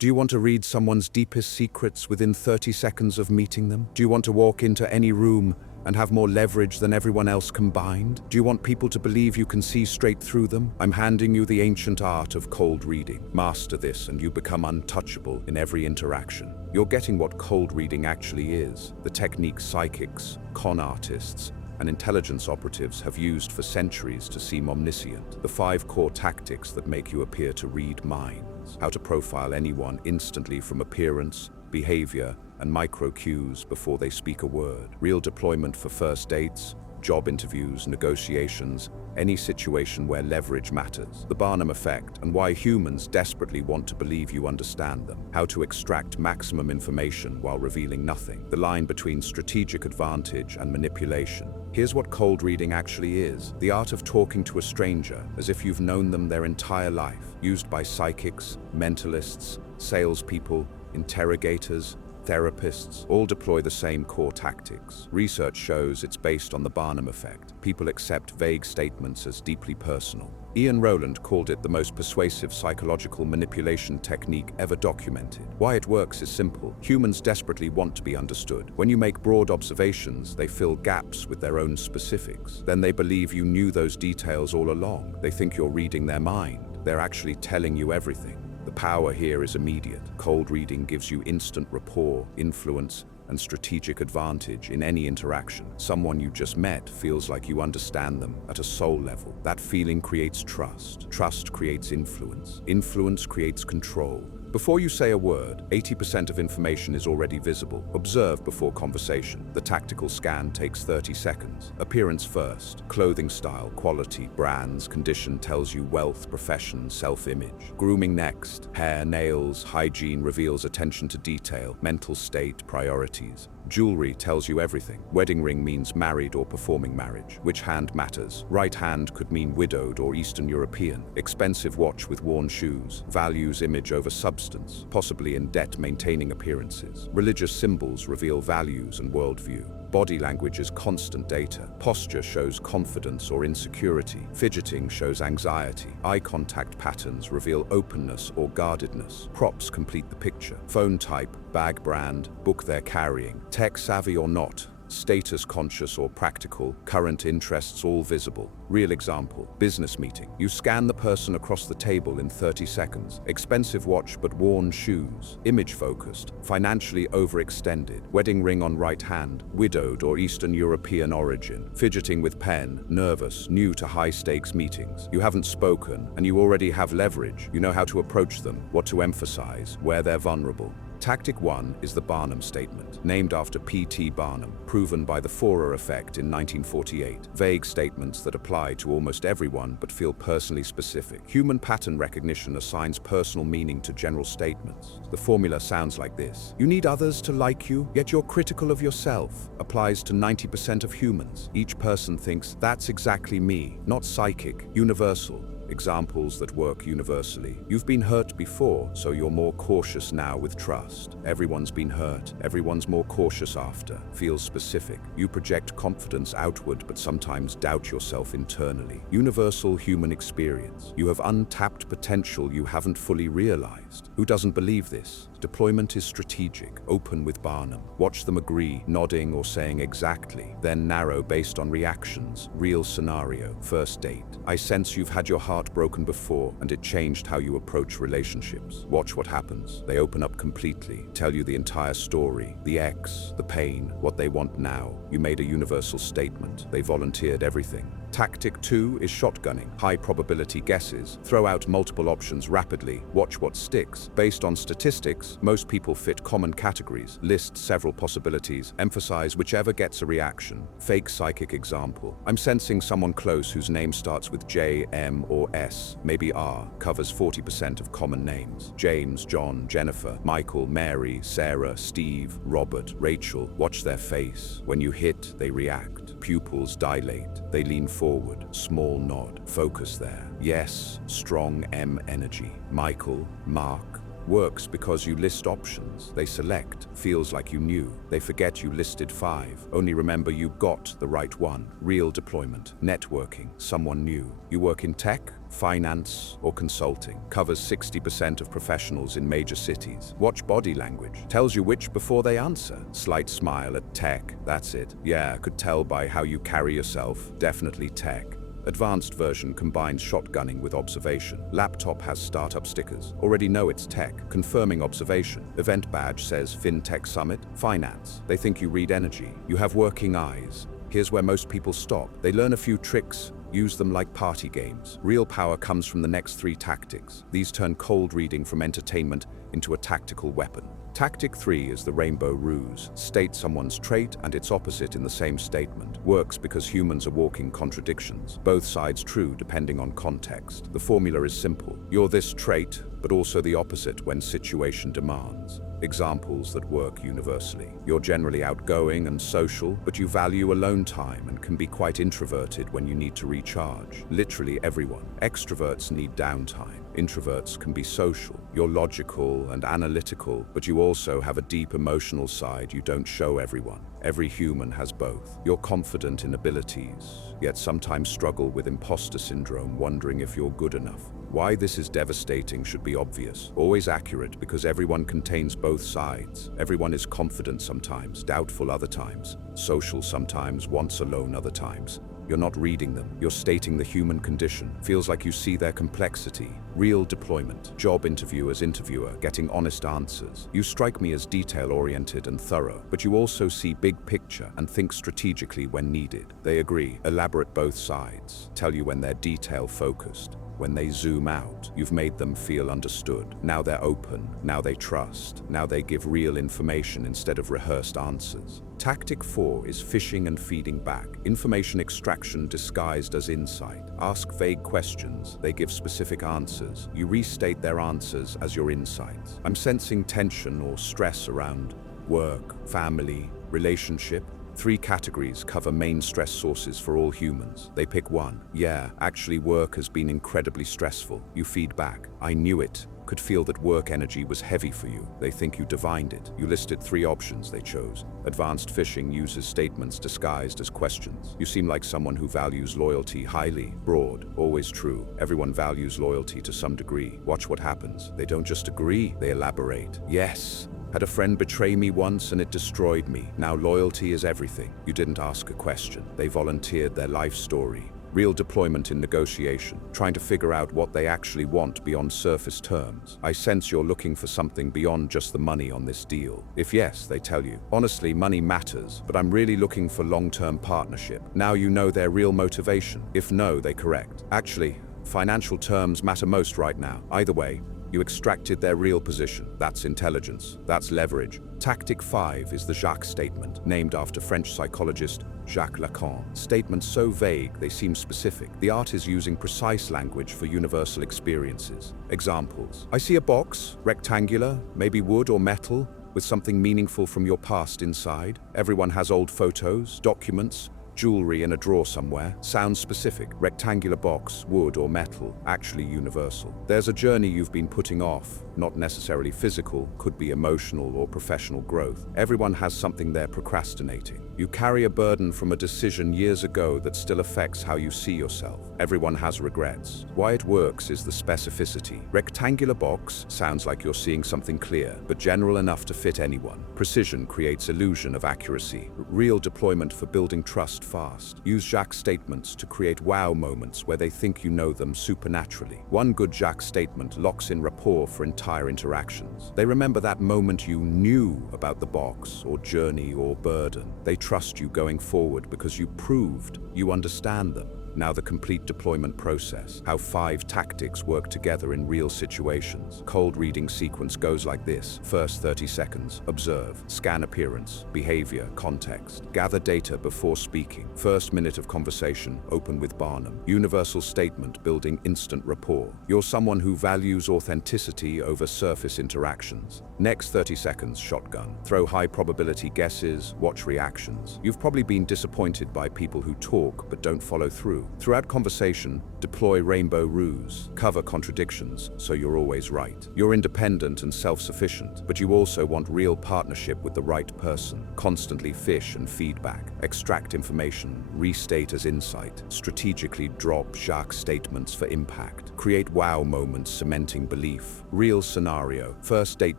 Do you want to read someone's deepest secrets within 30 seconds of meeting them? Do you want to walk into any room and have more leverage than everyone else combined? Do you want people to believe you can see straight through them? I'm handing you the ancient art of cold reading. Master this and you become untouchable in every interaction. You're getting what cold reading actually is, the technique psychics, con artists, and intelligence operatives have used for centuries to seem omniscient. The 5 core tactics that make you appear to read minds. How to profile anyone instantly from appearance, behavior, and micro cues before they speak a word. Real deployment for first dates, job interviews, negotiations, any situation where leverage matters. The Barnum effect and why humans desperately want to believe you understand them. How to extract maximum information while revealing nothing. The line between strategic advantage and manipulation. Here's what cold reading actually is. The art of talking to a stranger as if you've known them their entire life. Used by psychics, mentalists, salespeople, interrogators, therapists, all deploy the same core tactics. Research shows it's based on the Barnum effect. People accept vague statements as deeply personal. Ian Rowland called it the most persuasive psychological manipulation technique ever documented. Why it works is simple. Humans desperately want to be understood. When you make broad observations, they fill gaps with their own specifics. Then they believe you knew those details all along. They think you're reading their mind. They're actually telling you everything. The power here is immediate. Cold reading gives you instant rapport, influence, and strategic advantage in any interaction. Someone you just met feels like you understand them at a soul level. That feeling creates trust. Trust creates influence. Influence creates control. Before you say a word, 80% of information is already visible. Observe before conversation. The tactical scan takes 30 seconds. Appearance first. Clothing style, quality, brands, condition tells you wealth, profession, self-image. Grooming next. Hair, nails, hygiene reveals attention to detail, mental state, priorities. Jewelry tells you everything. Wedding ring means married or performing marriage. Which hand matters? Right hand could mean widowed or Eastern European. Expensive watch with worn shoes. Values image over substance, possibly in debt maintaining appearances. Religious symbols reveal values and worldview. Body language is constant data. Posture shows confidence or insecurity. Fidgeting shows anxiety. Eye contact patterns reveal openness or guardedness. Props complete the picture. Phone type, bag brand, book they're carrying. Tech savvy or not. Status conscious or practical, current interests all visible. Real example, business meeting. You scan the person across the table in 30 seconds. Expensive watch but worn shoes. Image focused, financially overextended. Wedding ring on right hand, widowed or Eastern European origin. Fidgeting with pen, nervous, new to high stakes meetings. You haven't spoken and you already have leverage. You know how to approach them, what to emphasize, where they're vulnerable. Tactic 1 is the Barnum statement, named after P.T. Barnum, proven by the Forer effect in 1948. Vague statements that apply to almost everyone but feel personally specific. Human pattern recognition assigns personal meaning to general statements. The formula sounds like this. You need others to like you, yet you're critical of yourself. Applies to 90% of humans. Each person thinks, that's exactly me. Not psychic, universal. Examples that work universally. You've been hurt before, so you're more cautious now with trust. Everyone's been hurt. Everyone's more cautious after. Feels specific. You project confidence outward, but sometimes doubt yourself internally. Universal human experience. You have untapped potential you haven't fully realized. Who doesn't believe this? Deployment is strategic, open with Barnum. Watch them agree, nodding or saying exactly. Then narrow based on reactions. Real scenario. First date. I sense you've had your heart broken before and it changed how you approach relationships. Watch what happens. They open up completely, tell you the entire story, the ex, the pain, what they want now. You made a universal statement. They volunteered everything. Tactic 2 is shotgunning. High probability guesses. Throw out multiple options rapidly. Watch what sticks. Based on statistics, most people fit common categories. List several possibilities. Emphasize whichever gets a reaction. Fake psychic example. I'm sensing someone close whose name starts with J, M, or S, maybe R, covers 40% of common names. James, John, Jennifer, Michael, Mary, Sarah, Steve, Robert, Rachel. Watch their face. When you hit, they react. Pupils dilate. They lean forward. Small nod. Focus there. Yes, strong M energy. Michael, Mark, Works because you list options. They select. Feels like you knew. They forget you listed 5. Only remember you got the right one. Real deployment. Networking. Someone new. You work in tech, finance, or consulting. Covers 60% of professionals in major cities. Watch body language. Tells you which before they answer. Slight smile at tech. That's it. Yeah, could tell by how you carry yourself. Definitely tech. Advanced version combines shotgunning with observation. Laptop has startup stickers. Already know it's tech. Confirming observation. Event badge says FinTech Summit. Finance. They think you read energy. You have working eyes. Here's where most people stop. They learn a few tricks, use them like party games. Real power comes from the next 3 tactics. These turn cold reading from entertainment into a tactical weapon. Tactic 3 is the rainbow ruse. State someone's trait and its opposite in the same statement. Works because humans are walking contradictions. Both sides true depending on context. The formula is simple. You're this trait, but also the opposite when situation demands. Examples that work universally. You're generally outgoing and social, but you value alone time and can be quite introverted when you need to recharge. Literally everyone. Extroverts need downtime. Introverts can be social. You're logical and analytical, but you also have a deep emotional side you don't show everyone. Every human has both. You're confident in abilities, yet sometimes struggle with imposter syndrome, wondering if you're good enough. Why this is devastating should be obvious. Always accurate because everyone contains both sides. Everyone is confident sometimes, doubtful other times, social sometimes, wants alone other times. You're not reading them. You're stating the human condition. Feels like you see their complexity. Real deployment. Job interview as interviewer, getting honest answers. You strike me as detail-oriented and thorough, but you also see big picture and think strategically when needed. They agree. Elaborate both sides. Tell you when they're detail-focused. When they zoom out, you've made them feel understood. Now they're open. Now they trust. Now they give real information instead of rehearsed answers. Tactic 4 is fishing and feeding back. Information extraction disguised as insight. Ask vague questions. They give specific answers. You restate their answers as your insights. I'm sensing tension or stress around work, family, relationship. 3 categories cover main stress sources for all humans. They pick one. Yeah, actually work has been incredibly stressful. You feed back. I knew it. Could feel that work energy was heavy for you. They think you divined it. You listed 3 options they chose. Advanced fishing uses statements disguised as questions. You seem like someone who values loyalty highly. Broad, always true. Everyone values loyalty to some degree. Watch what happens. They don't just agree, they elaborate. Yes. Had a friend betray me once and it destroyed me. Now loyalty is everything. You didn't ask a question. They volunteered their life story. Real deployment in negotiation, trying to figure out what they actually want beyond surface terms. I sense you're looking for something beyond just the money on this deal. If yes, they tell you. Honestly, money matters, but I'm really looking for long-term partnership. Now you know their real motivation. If no, they correct. Actually, financial terms matter most right now. Either way, you extracted their real position. That's intelligence. That's leverage. Tactic 5 is the Jacques Statement, named after French psychologist Jacques Lacan. Statements so vague they seem specific. The art is using precise language for universal experiences. Examples. I see a box, rectangular, maybe wood or metal, with something meaningful from your past inside. Everyone has old photos, documents, jewelry in a drawer somewhere. Sounds specific. Rectangular box, wood or metal, actually universal. There's a journey you've been putting off, not necessarily physical, could be emotional or professional growth. Everyone has something they're procrastinating. You carry a burden from a decision years ago that still affects how you see yourself. Everyone has regrets. Why it works is the specificity. Rectangular box sounds like you're seeing something clear, but general enough to fit anyone. Precision creates illusion of accuracy. Real deployment for building trust fast. Use Jacques Statements to create wow moments where they think you know them supernaturally. One good Jacques Statement locks in rapport for entire interactions. They remember that moment you knew about the box or journey or burden. They trust you going forward because you proved you understand them. Now the complete deployment process. How 5 tactics work together in real situations. Cold reading sequence goes like this. First 30 seconds. Observe. Scan appearance, behavior, context. Gather data before speaking. First minute of conversation. Open with Barnum. Universal statement building instant rapport. You're someone who values authenticity over surface interactions. Next 30 seconds. Shotgun. Throw high probability guesses. Watch reactions. You've probably been disappointed by people who talk but don't follow through. true. Throughout conversation, deploy rainbow ruse. Cover contradictions so you're always right. You're independent and self-sufficient, but you also want real partnership with the right person. Constantly fish and feedback. Extract information. Restate as insight. Strategically drop Jacques statements for impact. Create wow moments cementing belief. Real scenario. First date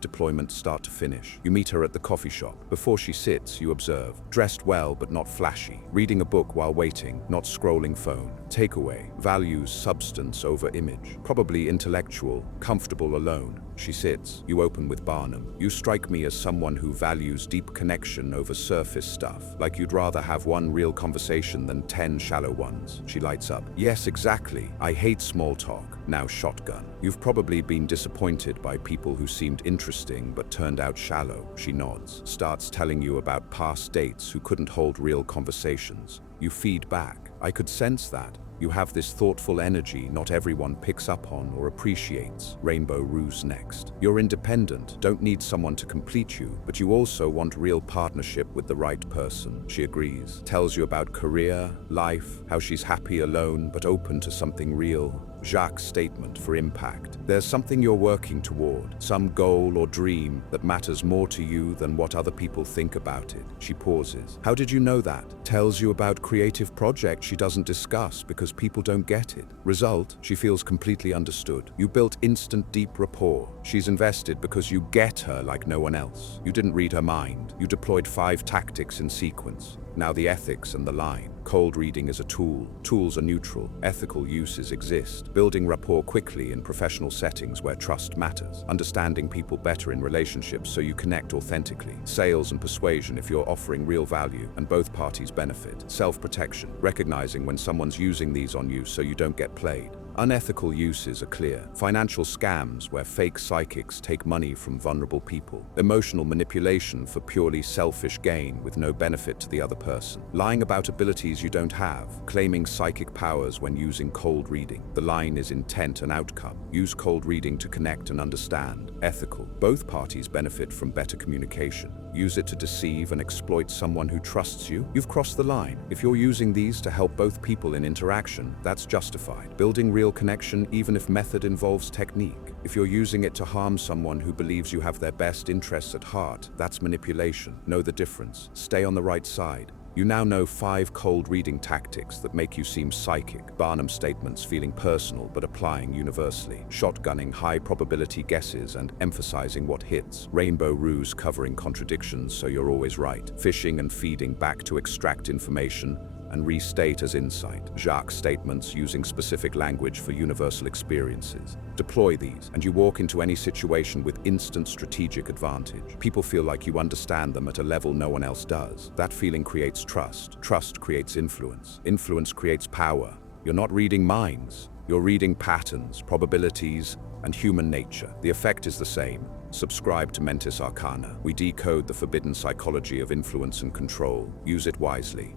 deployment start to finish. You meet her at the coffee shop. Before she sits, you observe. Dressed well but not flashy. Reading a book while waiting, not scrolling phone. Takeaway. Values substance over image. Probably intellectual, comfortable alone. She sits. You open with Barnum. You strike me as someone who values deep connection over surface stuff. Like you'd rather have one real conversation than 10 shallow ones. She lights up. Yes, exactly. I hate small talk. Now shotgun. You've probably been disappointed by people who seemed interesting but turned out shallow. She nods. Starts telling you about past dates who couldn't hold real conversations. You feed back. I could sense that. You have this thoughtful energy not everyone picks up on or appreciates. Rainbow ruse next. You're independent, don't need someone to complete you, but you also want real partnership with the right person. She agrees. Tells you about career, life, how she's happy alone but open to something real. Jacques statement for impact. There's something you're working toward, some goal or dream that matters more to you than what other people think about it. She pauses. How did you know that? Tells you about creative project she doesn't discuss because people don't get it. Result, she feels completely understood. You built instant deep rapport. She's invested because you get her like no one else. You didn't read her mind. You deployed 5 tactics in sequence. Now the ethics and the line. Cold reading is a tool. Tools are neutral. Ethical uses exist. Building rapport quickly in professional settings where trust matters. Understanding people better in relationships so you connect authentically. Sales and persuasion if you're offering real value and both parties benefit. Self-protection. Recognizing when someone's using these on you so you don't get played. Unethical uses are clear. Financial scams where fake psychics take money from vulnerable people. Emotional manipulation for purely selfish gain with no benefit to the other person. Lying about abilities you don't have. Claiming psychic powers when using cold reading. The line is intent and outcome. Use cold reading to connect and understand. Ethical. Both parties benefit from better communication. Use it to deceive and exploit someone who trusts you. You've crossed the line. If you're using these to help both people in interaction, that's justified. Building real connection even if method involves technique. If you're using it to harm someone who believes you have their best interests at heart, that's manipulation. Know the difference. Stay on the right side. You now know 5 cold reading tactics that make you seem psychic. Barnum statements feeling personal but applying universally. Shotgunning high probability guesses and emphasizing what hits. Rainbow ruse covering contradictions so you're always right. Fishing and feeding back to extract information and restate as insight. Jacques statements using specific language for universal experiences. Deploy these, and you walk into any situation with instant strategic advantage. People feel like you understand them at a level no one else does. That feeling creates trust. Trust creates influence. Influence creates power. You're not reading minds. You're reading patterns, probabilities, and human nature. The effect is the same. Subscribe to Mentis Arcana. We decode the forbidden psychology of influence and control. Use it wisely.